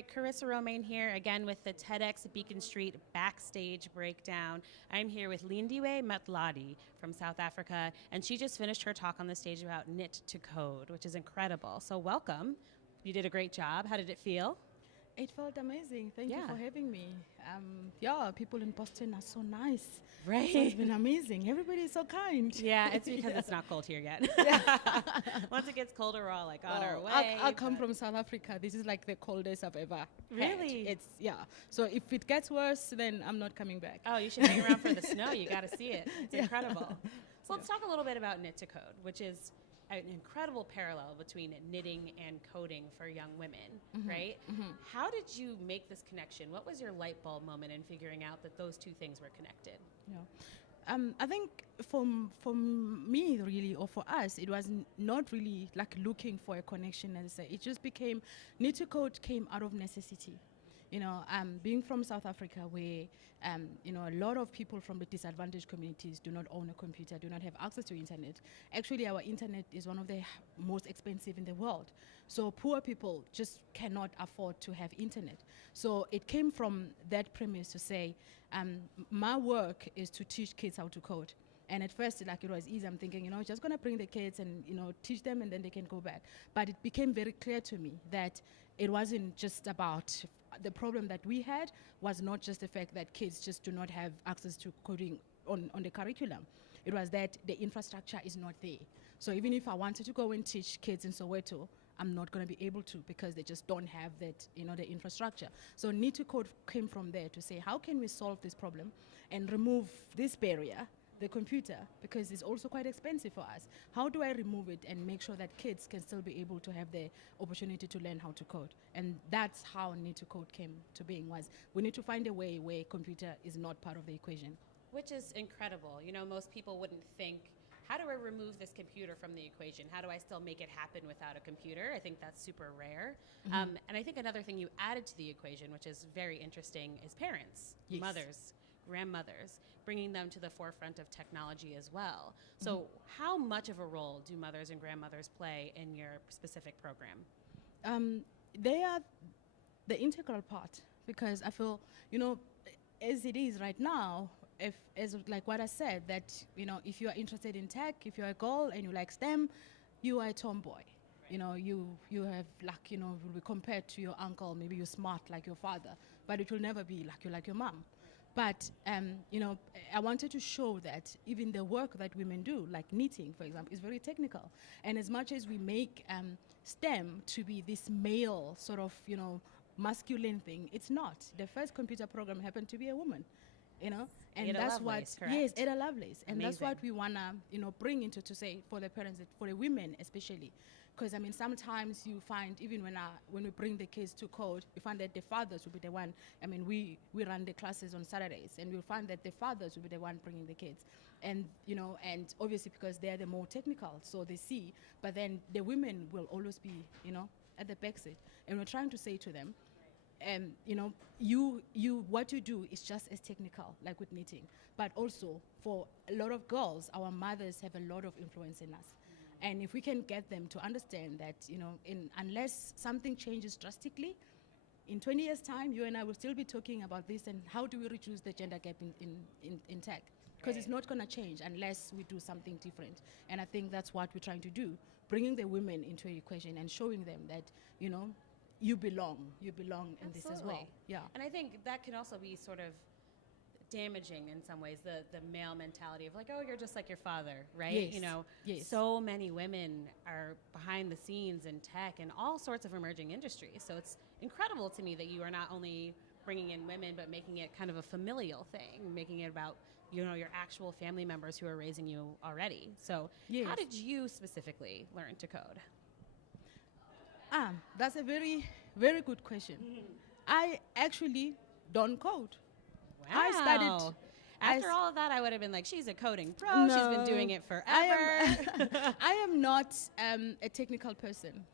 right, Carissa Romaine here, again with the TEDxBeaconStreet Backstage Breakdown. I'm here with Lindiwe Matlali from South Africa, and she just finished her talk on the stage about knit to code, which is incredible. So welcome. You did a great job. How did it feel? It felt amazing. Thank you Yeah. for having me. People in Boston are so nice. Right. So it's been amazing. Everybody is so kind. Yeah, it's because it's not cold here yet. Once it gets colder, we're all like on our way. I come from South Africa. This is like the coldest I've ever Really? had. So if it gets worse, then I'm not coming back. Oh, you should hang around for the snow. You got to see it. It's incredible. So let's talk a little bit about knit to code, which is an incredible parallel between knitting and coding for young women, right? How did you make this connection? What was your light bulb moment in figuring out that those two things were connected? I think for me, really, or for us, it was not really like looking for a connection, and it just became, knit to code came out of necessity. Being from South Africa, where a lot of people from the disadvantaged communities do not own a computer, do not have access to internet. Actually, our internet is one of the most expensive in the world. So poor people just cannot afford to have internet. So it came from that premise to say, my work is to teach kids how to code. And at first, it was easy. I'm thinking, just going to bring the kids and, teach them and then they can go back. But it became very clear to me that it wasn't just about, the problem that we had was not just the fact that kids just do not have access to coding on the curriculum. It was that the infrastructure is not there. So even if I wanted to go and teach kids in Soweto, I'm not going to be able to because they just don't have that, the infrastructure. So Knit to Code came from there to say, how can we solve this problem and remove this barrier, the computer, because it's also quite expensive for us. How do I remove it and make sure that kids can still be able to have the opportunity to learn how to code? And that's how Knit to Code came to being, was we need to find a way where computer is not part of the equation. Which is incredible. Most people wouldn't think, how do I remove this computer from the equation? How do I still make it happen without a computer? I think that's super rare. And I think another thing you added to the equation, which is very interesting, is parents, mothers, grandmothers, bringing them to the forefront of technology as well. So how much of a role do mothers and grandmothers play in your specific program? They are the integral part, because I feel, as it is right now, as like what I said, that, if you are interested in tech, if you're a girl and you like STEM, you are a tomboy. You have will be compared to your uncle, maybe you're smart like your father, but it will never be like your mom. But, I wanted to show that even the work that women do, like knitting, for example, is very technical. And as much as we make STEM to be this male sort of, masculine thing, it's not. The first computer program happened to be a woman, and Ada that's Lovelace, what, correct? yes, Ada Lovelace. And that's Amazing. what we want to, bring into to say for the parents, for the women especially. Because, sometimes you find, even when we bring the kids to code, we find that the fathers will be the one, we run the classes on Saturdays, and we'll find that the fathers will be the one bringing the kids. And, and obviously because they're the more technical, so they see, but then the women will always be, at the backseat. And we're trying to say to them, what you do is just as technical, like with knitting. But also, for a lot of girls, our mothers have a lot of influence in us. And if we can get them to understand that, unless something changes drastically, in 20 years' time, you and I will still be talking about this and how do we reduce the gender gap in tech? Because it's not going to change unless we do something different. And I think that's what we're trying to do, bringing the women into the equation and showing them that, you belong in this as well. Yeah. And I think that can also be sort of damaging in some ways, the male mentality of like, oh, you're just like your father, right? Yes. Yes. So many women are behind the scenes in tech and all sorts of emerging industries. So it's incredible to me that you are not only bringing in women, but making it kind of a familial thing, making it about, your actual family members who are raising you already. So how did you specifically learn to code? That's a very, very good question. I actually don't code. Wow. I studied. After all of that, I would have been like, she's a coding pro. No, She's been doing it forever. I am not a technical person.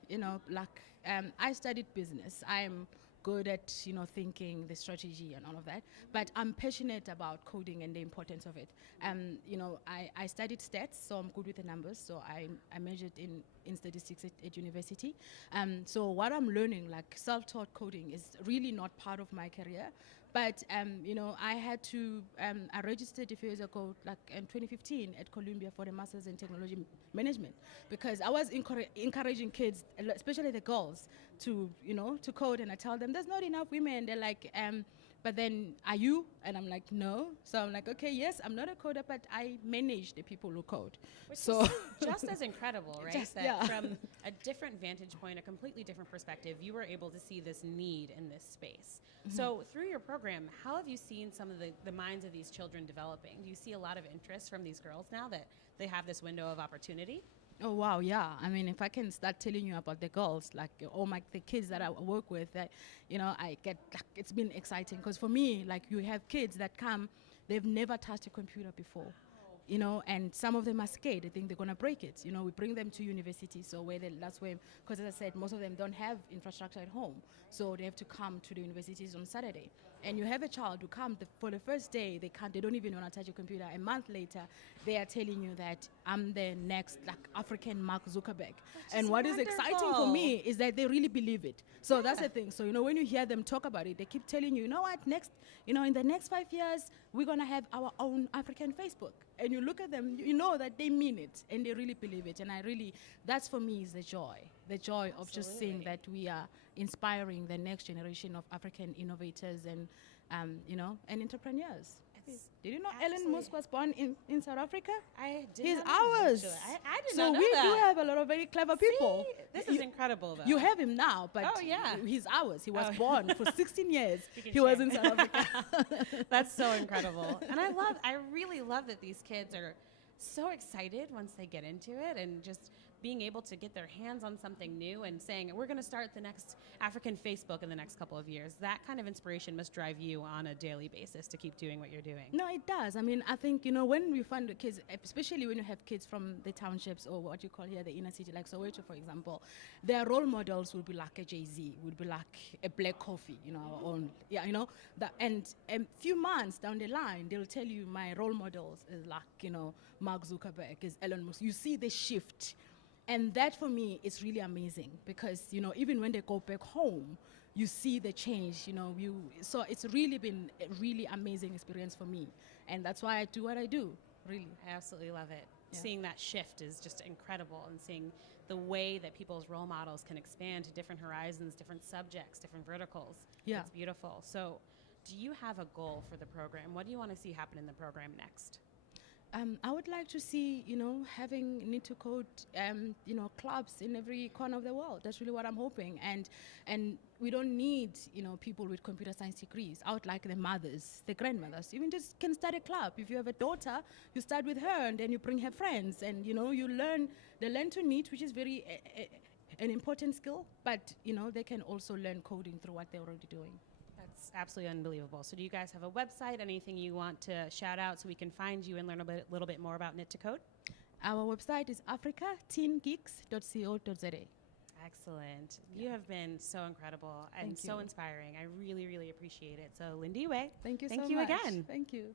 I studied business. I am good at, thinking the strategy and all of that. But I'm passionate about coding and the importance of it. I studied stats, so I'm good with the numbers. So I majored in statistics at university. So what I'm learning, like self-taught coding, is really not part of my career. But, I had to, I registered a few years ago, like in 2015 at Columbia for the Masters in Technology Management, because I was encouraging kids, especially the girls, to code. And I tell them, there's not enough women. They're like, but then, are you? And I'm like, no. So I'm like, okay, yes, I'm not a coder, but I manage the people who code. Which so is just as incredible, right? Yeah. From a different vantage point, a completely different perspective, you were able to see this need in this space. Mm-hmm. So through your program, how have you seen some of the minds of these children developing? Do you see a lot of interest from these girls now that they have this window of opportunity? Oh wow, yeah. I mean, if I can start telling you about the girls, like the kids that I work with, that I get, like, it's been exciting because for me, like, you have kids that come, they've never touched a computer before, and some of them are scared. They think they're gonna break it. We bring them to university, so that's where, because as I said, most of them don't have infrastructure at home, so they have to come to the universities on Saturday. And you have a child who comes for the first day, they don't even want to touch a computer. A month later, they are telling you that I'm the next, like, African Mark Zuckerberg. And what is exciting for me is that they really believe it. So that's the thing. So, when you hear them talk about it, they keep telling you, what, next, in the next 5 years, we're going to have our own African Facebook. And you look at them, you know that they mean it and they really believe it. And that's for me is the joy of just seeing that we are inspiring the next generation of African innovators and, and entrepreneurs. Did you know Elon Musk was born in South Africa? I did. He's not ours. know I did so not know we that. do have a lot of very clever people. This is incredible, though. You have him now, but he's ours. He was born for 16 years. He was in South Africa. That's so incredible. And I really love that these kids are so excited once they get into it and just being able to get their hands on something new and saying, we're going to start the next African Facebook in the next couple of years. That kind of inspiration must drive you on a daily basis to keep doing what you're doing. No, it does. I mean, I think, when we find the kids, especially when you have kids from the townships or what you call here the inner city, like Soweto, for example, their role models would be like a Jay-Z, would be like a Black Coffee, our own. Yeah, and a few months down the line, they'll tell you my role models is like, Mark Zuckerberg, is Elon Musk. You see the shift. And that for me is really amazing because, even when they go back home, you see the change, so it's really been a really amazing experience for me. And that's why I do what I do, really. I absolutely love it. Yeah. Seeing that shift is just incredible, and seeing the way that people's role models can expand to different horizons, different subjects, different verticals. Yeah. It's beautiful. So do you have a goal for the program? What do you want to see happen in the program next? I would like to see, having Need to Code, clubs in every corner of the world. That's really what I'm hoping. And we don't need, people with computer science degrees. I would like the mothers, the grandmothers, even just can start a club. If you have a daughter, you start with her and then you bring her friends and, you learn to knit, which is very an important skill. But, they can also learn coding through what they're already doing. That's absolutely unbelievable. So do you guys have a website, anything you want to shout out so we can find you and learn a little bit more about Knit to Code? Our website is africateengeeks.co.za. Excellent. You have been so incredible and so inspiring. I really, really appreciate it. So Lindiwe, thank you so much. Thank you again. Thank you.